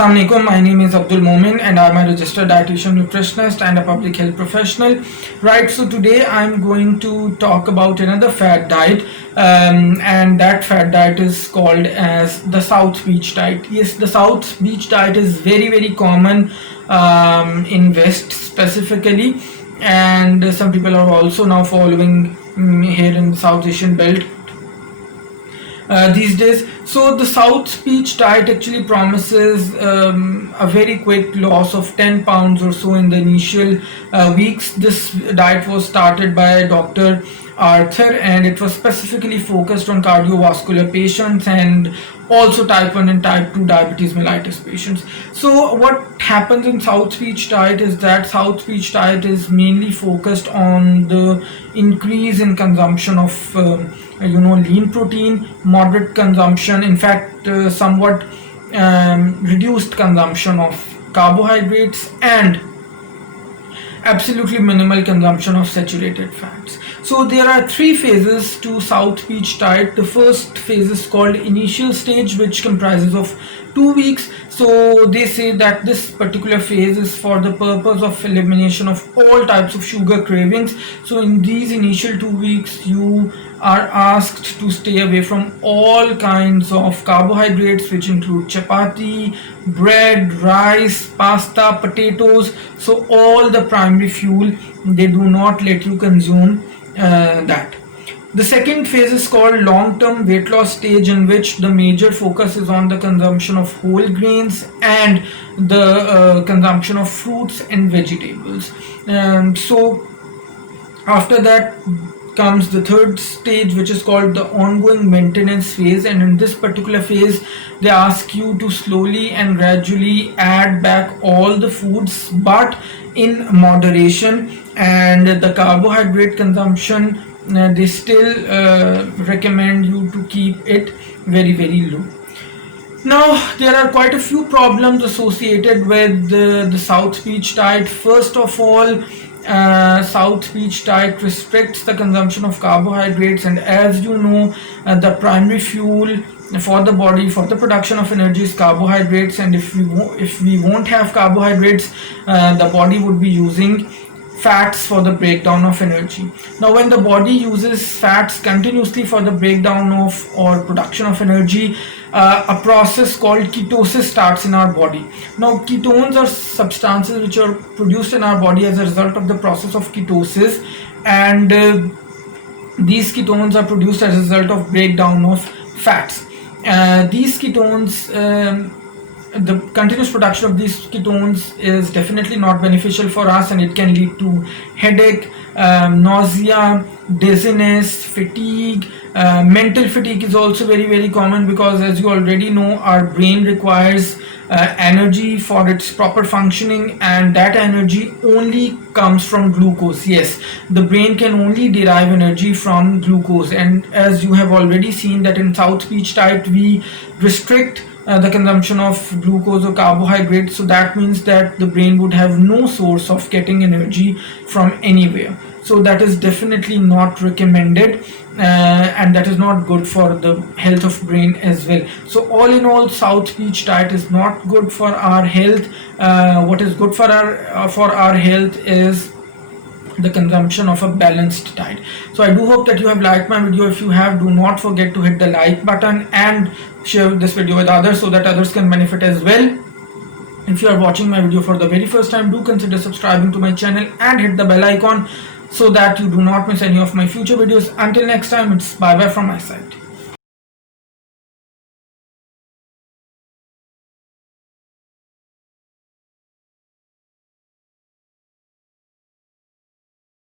Assalamu alaikum. My name is Abdul Momin and I'm a registered dietitian, nutritionist and a public health professional. Right, so today I'm going to talk about another fad diet, and that fad diet is called as the South Beach diet. Yes, the South Beach diet is very common in West specifically, and some people are also now following here in the South Asian belt these days. So the South Beach diet actually promises a very quick loss of 10 pounds or so in the initial weeks. This diet was started by Dr. Arthur, and it was specifically focused on cardiovascular patients and also type 1 and type 2 diabetes mellitus patients. So what happens in South Beach diet is that South Beach diet is mainly focused on the increase in consumption of lean protein, moderate consumption, in fact somewhat reduced consumption of carbohydrates, and absolutely minimal consumption of saturated fats. So there are three phases to South Beach diet. The first phase is called initial stage, which comprises of 2 weeks. So they say that this particular phase is for the purpose of elimination of all types of sugar cravings. So in these initial 2 weeks, you are asked to stay away from all kinds of carbohydrates, which include chapati, bread, rice, pasta, potatoes. So all the primary fuel, they do not let you consume that. The second phase is called long-term weight loss stage, in which the major focus is on the consumption of whole grains and the consumption of fruits and vegetables. So after that comes the third stage, which is called the ongoing maintenance phase, and in this particular phase they ask you to slowly and gradually add back all the foods, but in moderation, and the carbohydrate consumption they still recommend you to keep it very low. Now there are quite a few problems associated with the South Beach diet. First of all, South Beach diet restricts the consumption of carbohydrates, and as you know, the primary fuel for the body for the production of energy is carbohydrates, and if we won't have carbohydrates, the body would be using fats for the breakdown of energy. Now when the body uses fats continuously for the breakdown of or production of energy, a process called ketosis starts in our body. Now ketones are substances which are produced in our body as a result of the process of ketosis, and these ketones are produced as a result of breakdown of fats. These ketones, the continuous production of these ketones is definitely not beneficial for us, and it can lead to headache, nausea, dizziness, fatigue. Mental fatigue is also very common, because as you already know, our brain requires energy for its proper functioning, and that energy only comes from glucose. Yes, the brain can only derive energy from glucose, and as you have already seen that in South Beach diet we restrict the consumption of glucose or carbohydrates. So that means that the brain would have no source of getting energy from anywhere. So that is definitely not recommended, and that is not good for the health of brain as well. So all in all, South Beach diet is not good for our health. What is good for our health is the consumption of a balanced diet. So I do hope that you have liked my video. If you have, do not forget to hit the like button and share this video with others so that others can benefit as well. If you are watching my video for the very first time, do consider subscribing to my channel and hit the bell icon so that you do not miss any of my future videos. Until next time, it's bye bye from my side.